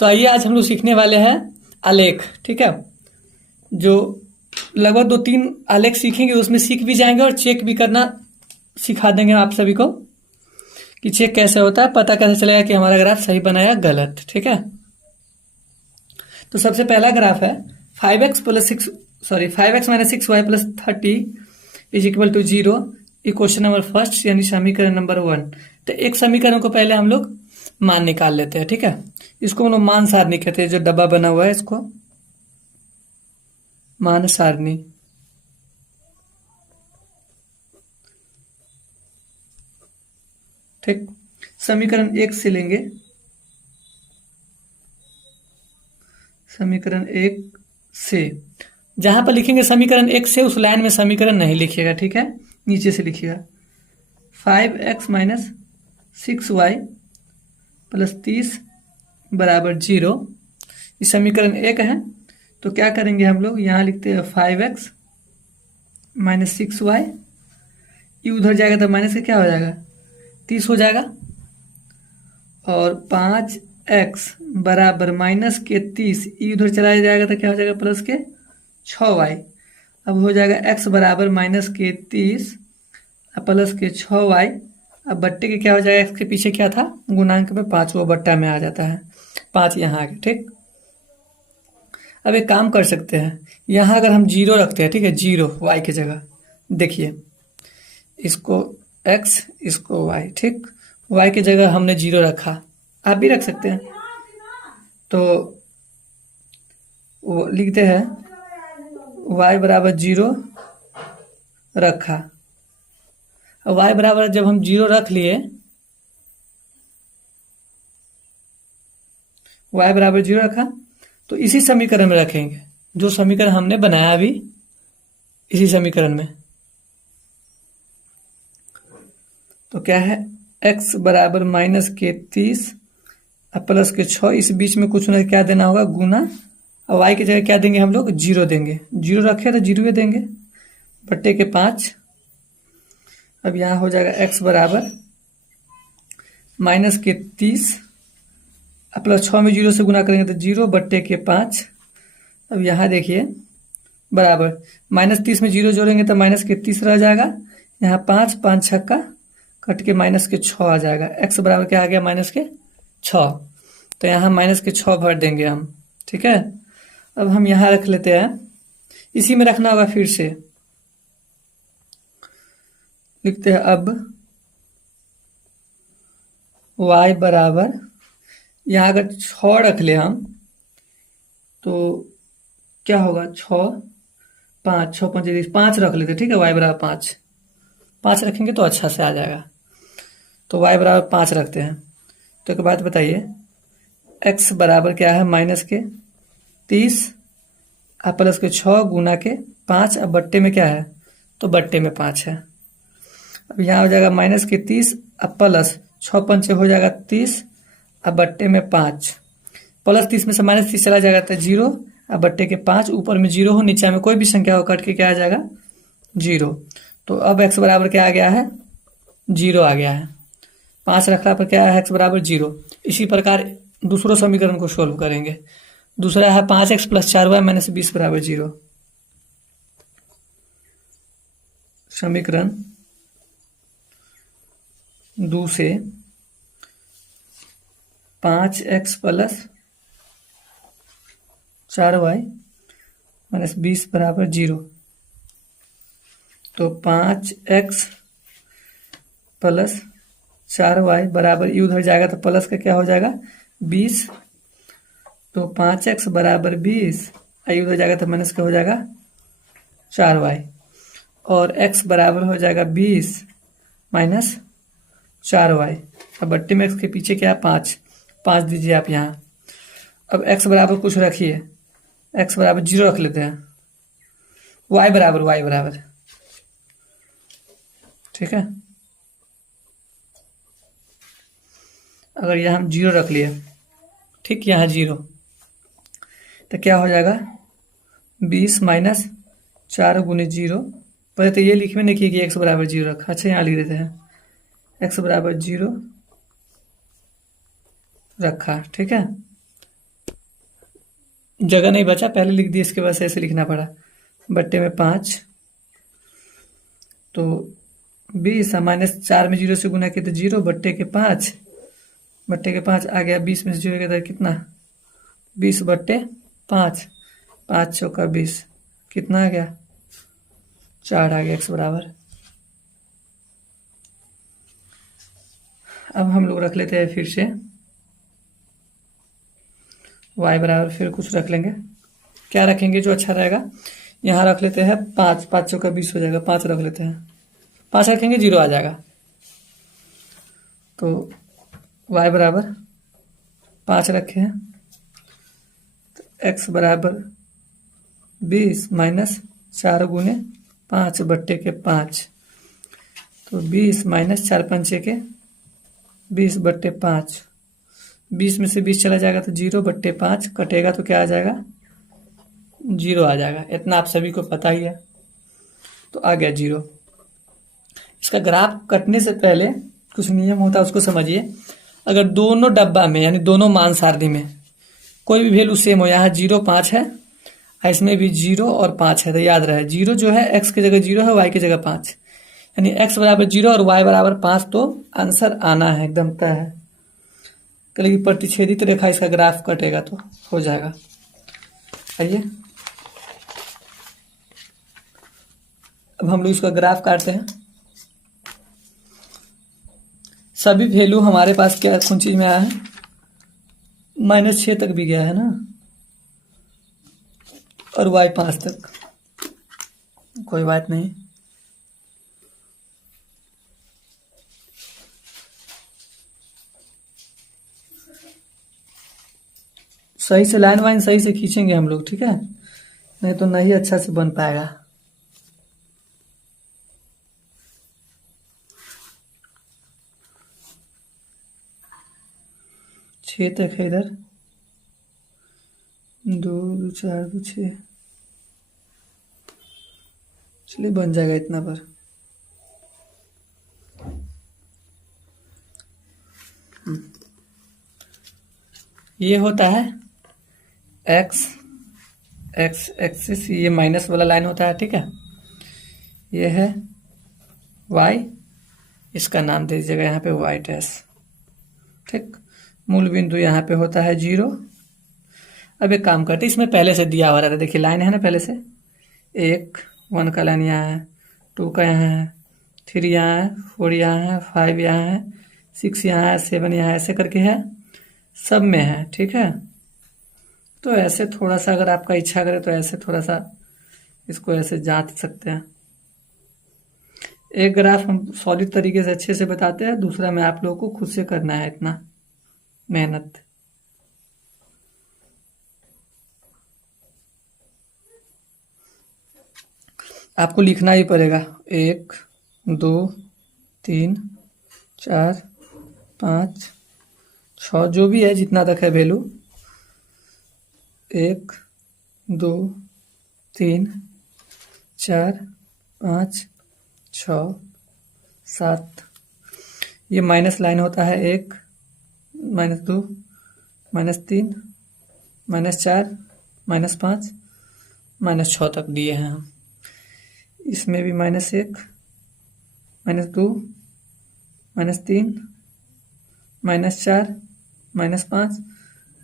तो आइए आज हम लोग सीखने वाले हैं आलेख। ठीक है, जो लगभग 2-3 आलेख सीखेंगे, उसमें सीख भी जाएंगे और चेक भी करना सिखा देंगे आप सभी को कि चेक कैसे होता है, पता कैसे चलेगा कि हमारा ग्राफ सही बना या गलत। ठीक है, तो सबसे पहला ग्राफ है 5x minus 6y plus 30 is equal to 0। ये क्वेश्चन नंबर फर्स्ट यानी समीकरण नंबर 1। तो एक समीकरण को पहले हम लोग मान निकाल लेते हैं। ठीक है, इसको हम लोग मान सारणी कहते हैं। जो डब्बा बना हुआ है इसको मान सारणी। ठीक, समीकरण 1 से लेंगे। समीकरण 1 से जहां पर लिखेंगे समीकरण 1 से, उस लाइन में समीकरण नहीं लिखिएगा। ठीक है, नीचे से लिखिएगा 5x माइनस 6y प्लस 30 बराबर 0। ये समीकरण 1 है। तो क्या करेंगे हम लोग, यहाँ लिखते हैं 5x माइनस 6y। ये उधर जाएगा तो माइनस का क्या हो जाएगा, 30 हो जाएगा। और 5x बराबर माइनस के 30, ये उधर चला जाएगा तो क्या हो जाएगा, प्लस के 6y। अब हो जाएगा x बराबर माइनस के 30 प्लस के 6y। अब बट्टे के क्या हो जाएगा, x के पीछे क्या था, गुणांक में 5, वो बट्टा में आ जाता है, 5 यहाँ आ गया। ठीक, अब एक काम कर सकते हैं, यहाँ अगर हम 0 रखते हैं, ठीक है, 0 y की जगह, देखिए इसको x इसको y। ठीक, y की जगह हमने 0 रखा, आप भी रख सकते हैं। तो वो लिखते हैं y बराबर 0 रखा। अब y बराबर जब हम 0 रख लिए, y बराबर 0 रखा, तो इसी समीकरण में रखेंगे जो समीकरण हमने बनाया अभी, इसी समीकरण में। तो क्या है, x बराबर माइनस के 30 प्लस के 6, इस बीच में कुछ ना क्या देना होगा, गुना। और y की जगह क्या देंगे हम लोग, 0 देंगे। 0 रखे तो 0 देंगे, बट्टे के 5। अब यहाँ हो जाएगा x बराबर माइनस के 30 प्लस 6 में 0 से गुना करेंगे तो 0 बट्टे के 5। अब यहाँ देखिए बराबर माइनस 30 में 0 जोड़ेंगे तो माइनस के 30 रह जाएगा। यहाँ 5 5 छक्का कट के माइनस के 6 आ जाएगा। x बराबर क्या आ गया, माइनस के 6। तो यहाँ माइनस के 6 भर देंगे हम। ठीक है, अब हम यहाँ रख लेते हैं, इसी में रखना होगा। फिर से लिखते हैं अब y बराबर, यहाँ अगर 6 रख ले हम तो क्या होगा, 6 5 6 5 5 रख लेते। ठीक है, y बराबर 5 रखेंगे तो अच्छा से आ जाएगा। तो y बराबर 5 रखते हैं। तो एक बात बताइए, x बराबर क्या है, माइनस के 30 प्लस के 6 गुना के 5। अब बट्टे में क्या है, तो बट्टे में 5 है। अब यहाँ हो जाएगा माइनस के 30 प्लस 6 पंचे हो जाएगा 30, अब बट्टे में 5। प्लस 30 में से माइनस 30 चला जाएगा तो 0, अब बट्टे के 5। ऊपर में 0 हो, नीचे में कोई भी संख्या हो, कट के क्या आ जाएगा, 0। तो अब x बराबर क्या आ गया है, 0 आ गया है। 5 रखा पर क्या है, x बराबर 0। इसी प्रकार दूसरों समीकरण को सोल्व करेंगे। दूसरा है 5x प्लस 4y माइनस 20 बराबर 0। समीकरण 2 से 5x प्लस 4y माइनस 20 बराबर 0। तो 5x प्लस 4y बराबर, ये उधर जाएगा तो प्लस का क्या हो जाएगा, 20। तो 5x बराबर 20, ये उधर जाएगा तो माइनस का हो जाएगा 4y। और x बराबर हो जाएगा 20 माइनस 4y। अब बट्टे में x के पीछे क्या है, 5 दीजिए आप यहाँ। अब x बराबर कुछ रखिए, x बराबर 0 रख लेते हैं। y बराबर ठीक है, अगर यहाँ हम 0 रख लिए, ठीक, यहाँ 0, तो क्या हो जाएगा, 20 माइनस 4 गुने 0। पहले तो ये लिखने नहीं किया कि x बराबर 0 रखा। अच्छा, यहाँ लिख देते हैं x बराबर 0 रखा। ठीक है, जगह नहीं बचा, पहले लिख दिया, इसके बाद से ऐसे लिखना पड़ा, बट्टे में 5, तो 20 -4 में 0 से गुना किया तो 0, बट्टे के 5 आ गया, 20 में से 0 गया कितना, 20/5, 5 चौका 20, कितना आ गया, 4 आ गया, x बराबर। अब हम लोग रख लेते हैं फिर से y बराबर, फिर कुछ रख लेंगे, क्या रखेंगे जो अच्छा रहेगा, यहाँ रख लेते हैं 5, 5 चौका 20 हो जाएगा, 5 रख लेते हैं, 5 रखेंगे 0 आ जाएगा, तो y बराबर 5 रखे हैं, तो x बराबर 20 -4 गुने 5/5, तो 20 -4 पंचे के 20/5, 20 में से 20 चला जाएगा तो 0/5 कटेगा तो क्या आ जाएगा, 0 आ जाएगा। इतना आप सभी को पता ही है, तो आ गया 0। इसका ग्राफ कटने से पहले कुछ नियम होता है, उसको समझिए। अगर दोनों डब्बा में यानी दोनों मान सारणी में कोई भी वैल्यू सेम हो, यहाँ 0 5 है, इसमें भी 0 और 5 है, तो याद रहे 0 जो है x की जगह 0 है, y की जगह 5, यानी x बराबर 0 और y बराबर 5, तो आंसर आना है, एकदम तय है। कल प्रतिच्छेदित रेखा इसका ग्राफ कटेगा तो हो जाएगा। आइए अब हम लोग इसका ग्राफ काटते हैं। सभी वैल्यू हमारे पास क्या कौन चीज में आया है, -6 तक भी गया है ना, और y 5 तक, कोई बात नहीं। सही से लाइन वाइन सही से खींचेंगे हम लोग, ठीक है, नहीं तो नहीं अच्छा से बन पाएगा। छः तक है इधर, 2 2 4 2 6, चलिए बन जाएगा इतना पर। ये होता है x एक्सिस, ये माइनस वाला लाइन होता है, ठीक है। ये है y, इसका नाम दे दीजिएगा यहाँ पे y डैश, ठीक। मूल बिंदु यहाँ पे होता है 0। अब एक काम करते, इसमें पहले से दिया हुआ रहता है, देखिए लाइन है ना, पहले से 1 का लाइन यहाँ है, 2 का यहाँ है, 3 यहाँ है, 4 यहाँ है, 5 यहाँ है, 6 यहाँ है, 7 यहाँ, ऐसे करके है, सब में है, ठीक है। तो ऐसे थोड़ा सा अगर आपका इच्छा करे तो ऐसे थोड़ा सा इसको ऐसे जांच सकते हैं। एक ग्राफ हम सॉलिड तरीके से अच्छे से बताते हैं, दूसरा में आप लोगों को खुद से करना है, इतना मेहनत। आपको लिखना ही पड़ेगा, 1 2 3 4 5 6, जो भी है जितना तक है वैल्यू, 1 2 3 4 5 6 7, ये माइनस लाइन होता है, 1 -2 -3 -4 -5 -6 तक दिए हैं हम। इसमें भी -1 -2 -3 -4 -5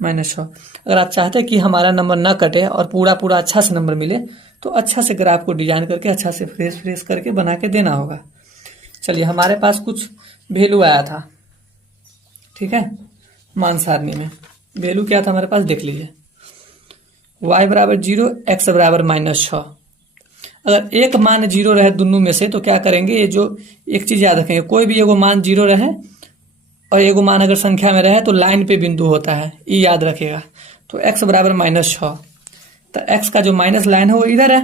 -6। अगर आप चाहते हैं कि हमारा नंबर ना कटे और पूरा पूरा अच्छा से नंबर मिले, तो अच्छा से ग्राफ को डिजाइन करके अच्छा से फ्रेश करके बना के देना होगा। चलिए, हमारे पास कुछ वैल्यू आया था, ठीक है, मान सारणी में वैल्यू क्या था हमारे पास, देख लीजिए। y बराबर 0, x बराबर -6। अगर एक मान 0 रहे दोनों में से, तो क्या करेंगे, ये जो एक चीज याद रखेंगे, कोई भी एगो मान 0 रहे और एगो मान अगर संख्या में रहे तो लाइन पे बिंदु होता है, ये याद रखेगा। तो x बराबर -6, तो x का जो माइनस लाइन है वो इधर है,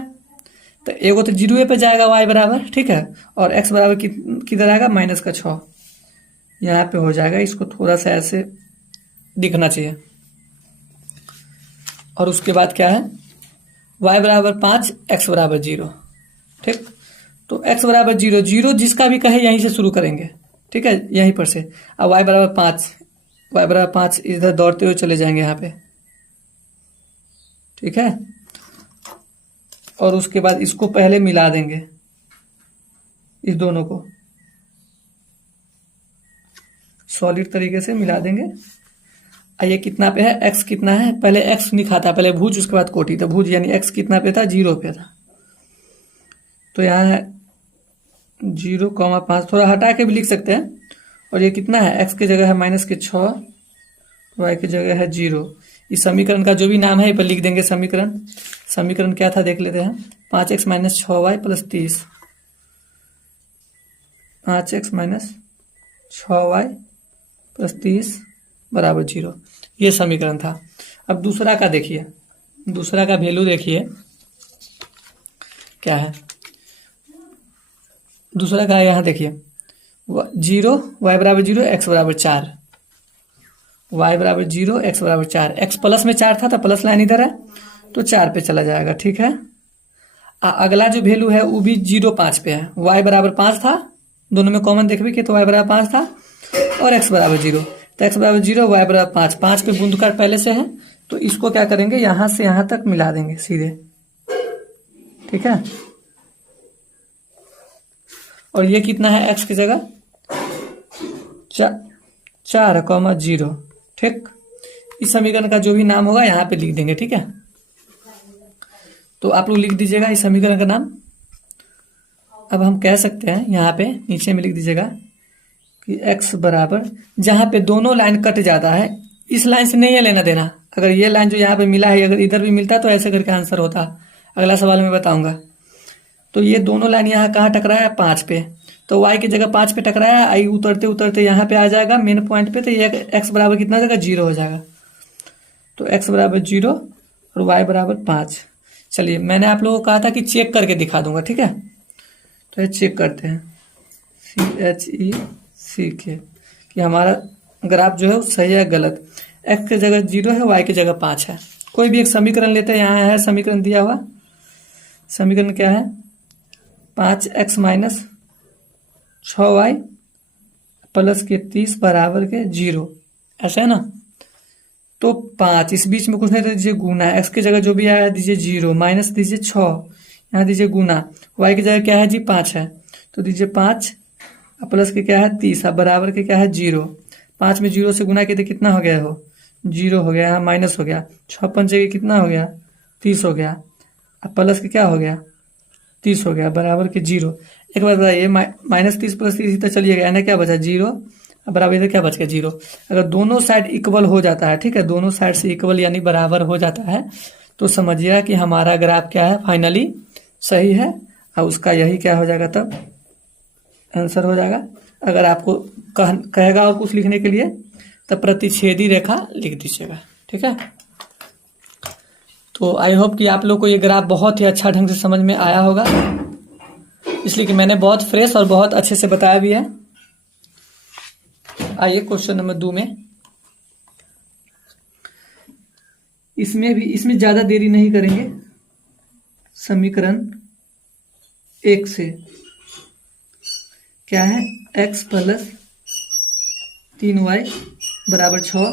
तो एगो तो 0 पे जाएगा y बराबर, ठीक है, और x बराबर किधर आएगा, -6, यहाँ पे हो जाएगा। इसको थोड़ा सा ऐसे दिखना चाहिए। और उसके बाद क्या है, y बराबर 5, x बराबर 0, ठीक। तो x बराबर 0, 0 जिसका भी कहे यहीं से शुरू करेंगे, ठीक है, यहीं पर से। अब y बराबर 5, इधर दौड़ते हुए चले जाएंगे यहाँ पे, ठीक है। और उसके बाद इसको पहले मिला देंगे, इस दोनों को सॉलिड तरीके से मिला देंगे। ये कितना पे है, x कितना है, पहले x लिखा था, पहले भुज उसके बाद कोटि, तो भुज यानी x कितना पे था, 0 पे था। तो यहाँ है 0,5, थोड़ा हटा के भी लिख सकते हैं। और ये कितना है, x की जगह है -6, y की जगह है 0। इस समीकरण का जो भी नाम है ये पर लिख देंगे समीकरण। समीकरण क्या था देख लेते हैं, 5x - 6y + 30, 5x - 6y + 30 = 0। ये समीकरण था। अब दूसरा का देखिए, दूसरा का वैल्यू देखिए क्या है। दूसरा का यहाँ देखिए 0, y = 0, x = 4, y = 0, x = 4। x plus में 4 था तो प्लस लाइन इधर है तो 4 पे चला जाएगा, ठीक है। अगला जो वैल्यू है वो भी 0, 5 पे है। y = 5 था, दोनों में कॉमन देखबे कि तो y = 5 था और x = 0। तो x = 0, y = 5, 5 पे बूंदकार पहले से है तो इसको क्या करेंगे, यहां से यहां तक मिला देंगे सीधे, ठीक है। और ये कितना है, x की जगह 4,0, ठीक। इस समीकरण का जो भी नाम होगा यहाँ पे लिख देंगे, ठीक है। तो आप लोग लिख दीजिएगा इस समीकरण का नाम। अब हम कह सकते हैं यहाँ पे नीचे में लिख दीजिएगा कि x बराबर, जहाँ पे दोनों लाइन कट जाता है, इस लाइन से नहीं है लेना देना। अगर ये लाइन जो यहाँ पे मिला है अगर इधर भी मिलता तो ऐसे करके आंसर होता, अगला सवाल में बताऊंगा। तो ये दोनों लाइन यहाँ कहाँ टकराया, 5 पे, तो y की जगह 5 पे टकराया, आई उतरते उतरते यहाँ पे आ जाएगा मेन पॉइंट पे, तो ये x बराबर कितना हो जाएगा, 0 हो जाएगा। तो x = 0 और y = 5। चलिए मैंने आप लोगों को कहा था कि चेक करके दिखा दूंगा, ठीक है। तो ये चेक करते हैं, CHECK, कि हमारा ग्राफ जो है वो सही है गलत। x की जगह 0 है, y की जगह 5 है। कोई भी एक समीकरण लेते हैं, यहाँ है समीकरण दिया हुआ। समीकरण क्या है, 5x - 6y + 30 = 0, ऐसा है ना। तो 5 इस बीच में कुछ नहीं तो दीजिए गुना, x की जगह जो भी आया दीजिए 0, माइनस दीजिए 6, यहाँ दीजिए गुना, y की जगह क्या है जी 5 है तो दीजिए 5, प्लस के क्या है 30, अब बराबर के क्या है 0। 5 में 0 से गुना किया तो कितना हो गया, हो 0 हो गया, यहाँ माइनस हो गया, 6 पंचे कितना हो गया 30 हो गया, अब प्लस के क्या हो गया 30 हो गया, बराबर के 0। एक बार बताइए -30 + 30 तो चलिए गया ना, क्या बचा 0, अब बराबर इधर क्या बच गया 0। अगर दोनों साइड इक्वल हो जाता है, ठीक है, दोनों साइड से इक्वल यानी बराबर हो जाता है तो समझिएगा कि हमारा ग्राफ क्या है, फाइनली सही है और उसका यही क्या हो जाएगा, तब आंसर हो जाएगा। अगर आपको कहेगा और कुछ लिखने के लिए तब प्रतिच्छेदी रेखा लिख दीजिएगा, ठीक है। तो आई होप कि आप लोग को ये ग्राफ बहुत ही अच्छा ढंग से समझ में आया होगा, इसलिए कि मैंने बहुत फ्रेश और बहुत अच्छे से बताया भी है। आइए क्वेश्चन नंबर 2 में, इसमें ज्यादा देरी नहीं करेंगे। समीकरण 1 से क्या है, x + 3y = 6,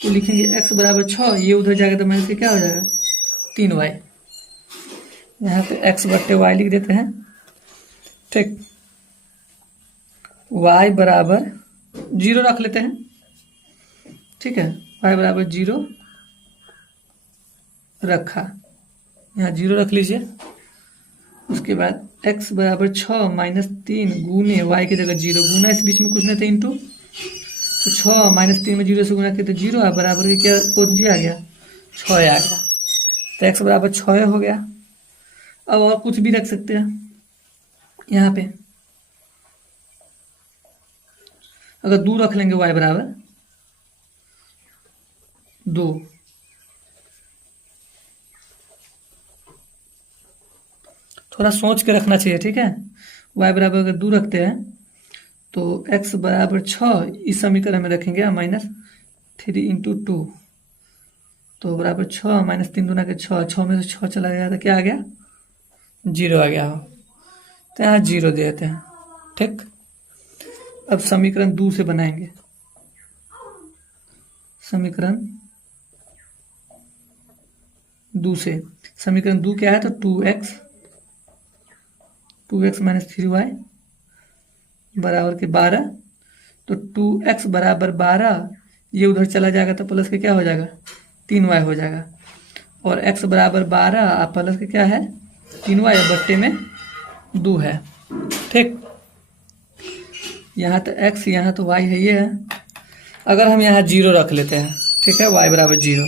तो लिखेंगे x = 6, ये उधर जाएगा तो माइनस के क्या हो जाएगा 3y, यहाँ पे x/y लिख देते हैं, ठीक। y = 0 रख लेते हैं, ठीक है, y = 0 रखा, यहाँ 0 रख लीजिए। उसके बाद x = 6 - 3 गुने y की जगह 0, गुना इस बीच में कुछ नहीं था इंटू, तो 6 - 3 में 0 से गुना किया तो 0, है बराबर के क्या कौन सी आ गया 6 आ गया, तो x = 6 हो गया। अब और कुछ भी रख सकते हैं यहाँ पे, अगर 2 रख लेंगे y = 2, थोड़ा सोच के रखना चाहिए, ठीक है। y बराबर अगर 2 रखते हैं तो x = 6 इस समीकरण में रखेंगे -3 × 2, तो बराबर 6 - 3 दूना के 6, 6 में से 6 चला गया तो क्या आ गया 0 आ गया हो, तो यहाँ 0 दे देते हैं, ठीक। अब समीकरण 2 से बनाएंगे, समीकरण 2 से। समीकरण 2 क्या है, तो 2x माइनस 3y बराबर के 12। तो 2x बराबर 12, ये उधर चला जाएगा तो प्लस के क्या हो जाएगा, 3y हो जाएगा। और x बराबर 12 आप प्लस के क्या है, 3y, बट्टे में 2 है। ठीक, यहाँ तो x, यहाँ तो y है, ये है। अगर हम यहाँ 0 रख लेते हैं, ठीक है, y बराबर 0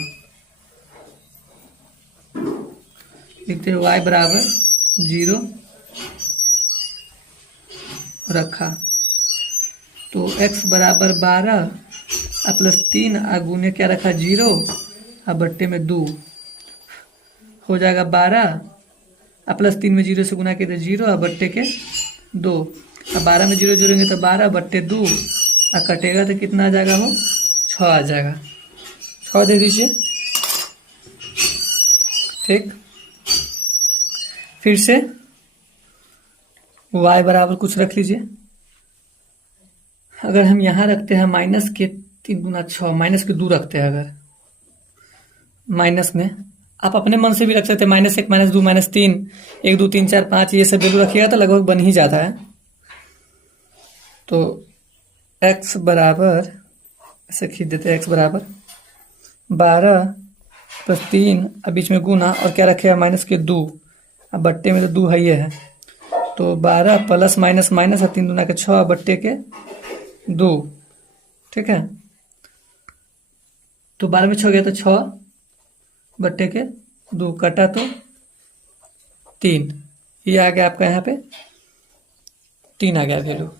लिखते हैं, y बराबर 0 रखा, तो x बराबर 12 प्लस 3 गुने क्या रखा, 0 बट्टे में 2 हो जाएगा 12 प्लस 3 में 0 से गुना किया तो 0 बट्टे के 2। अब 12 में 0 जोड़ेंगे तो 12 बट्टे 2 कटेगा तो कितना आ जाएगा, वो 6 आ जाएगा। 6 दे दीजिए। ठीक, फिर से y बराबर कुछ रख लीजिए। अगर हम यहाँ रखते हैं माइनस के 3 गुना 6, माइनस के 2 रखते हैं, अगर माइनस में आप अपने मन से भी रख सकते हैं, -1 -2 -3 1 2 3 4 5 ये सब वैल्यू रखिएगा तो लगभग बन ही जाता है। तो x बराबर ऐसे खींच देते हैं, x बराबर 12 प्लस 3 अब बीच में गुना और क्या रखेगा, माइनस के 2 अब बट्टे में तो 2 है, ये है। तो 12 प्लस माइनस माइनस 3 दूना के 6 बट्टे के 2। ठीक है, तो 12 में 6 गया तो 6 बट्टे के 2 कटा तो 3, ये आ गया आपका, यहाँ पे 3 आ गया वैल्यू।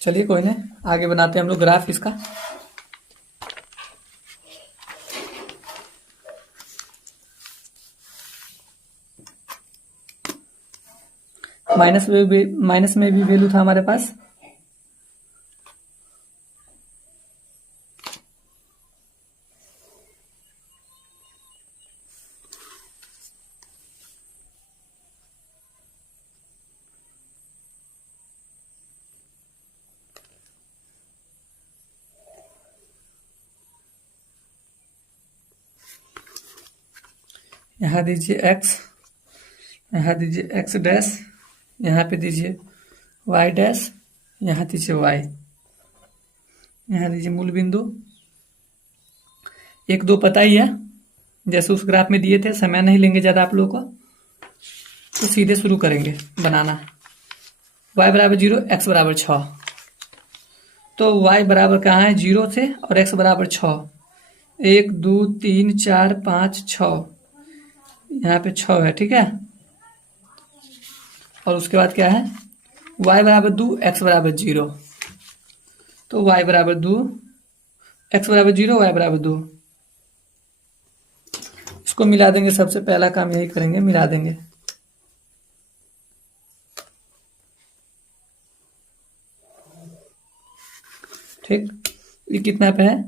चलिए कोई नहीं, आगे बनाते हैं हम लोग ग्राफ इसका। माइनस में भी वैल्यू था हमारे पास, यहाँ दीजिए x, यहाँ दीजिए x डैश, यहाँ पे दीजिए y डैश, यहाँ दीजिए y, यहाँ दीजिए मूल बिंदु 1 2 पता ही है, जैसे उस ग्राफ में दिए थे। समय नहीं लेंगे ज़्यादा आप लोगों को, तो सीधे शुरू करेंगे बनाना। y बराबर 0, x बराबर 6, तो y बराबर कहाँ है, 0 से, और x बराबर 6, 1 2 3 4 5 6, यहाँ पे 6 है। ठीक है, और उसके बाद क्या है, y बराबर 2, x बराबर 0, तो y बराबर 2, x बराबर 0, y बराबर 2, इसको मिला देंगे। सबसे पहला काम यही करेंगे, मिला देंगे। ठीक, ये कितना पे है,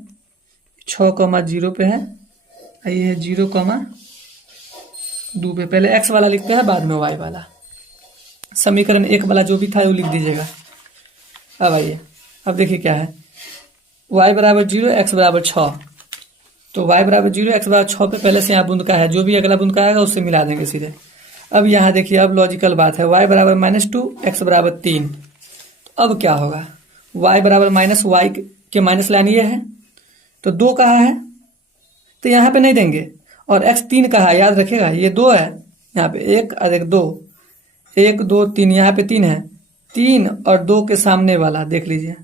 6,0 पे है, ये है 0,2 पे। पहले x वाला लिखते हैं, बाद में y वाला। समीकरण 1 वाला जो भी था वो लिख दीजिएगा। अब आइए, अब देखिए क्या है, y बराबर 0, x बराबर 6, तो y बराबर 0, x बराबर 6 पे पहले से यहाँ बुंद का है, जो भी अगला बुंद का आएगा उससे मिला देंगे सीधे। अब यहाँ देखिए, अब लॉजिकल बात है, y बराबर -2, x बराबर 3, तो अब क्या होगा, y बराबर माइनस, y के माइनस लाइन ये है, तो 2 कहाँ है, तो यहाँ पे नहीं देंगे, और x 3 कहाँ है, याद रखिएगा, ये 2 है, यहाँ पे 1 और 1 2, 1 2 3, यहाँ पे 3 है, 3 और 2 के सामने वाला देख लीजिए।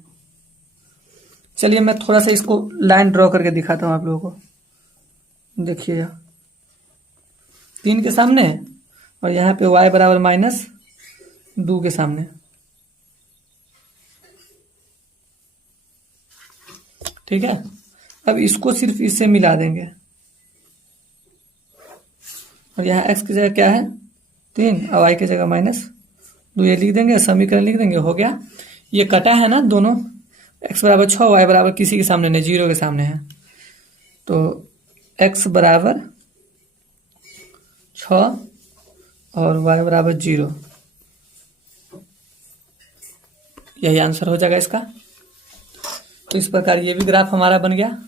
चलिए मैं थोड़ा सा इसको लाइन ड्रॉ करके दिखाता हूँ आप लोगों को। देखिए 3 के सामने, और यहाँ पे y बराबर -2 के सामने। ठीक है, अब इसको सिर्फ इससे मिला देंगे, और यहाँ x की जगह क्या है, 3, और y की जगह -2, ये लिख देंगे, समीकरण लिख देंगे, हो गया। ये कटा है ना दोनों, x बराबर 6, y बराबर किसी के सामने नहीं, 0 के सामने है, तो x बराबर 6 और y बराबर 0, यही आंसर हो जाएगा इसका। तो इस प्रकार ये भी ग्राफ हमारा बन गया।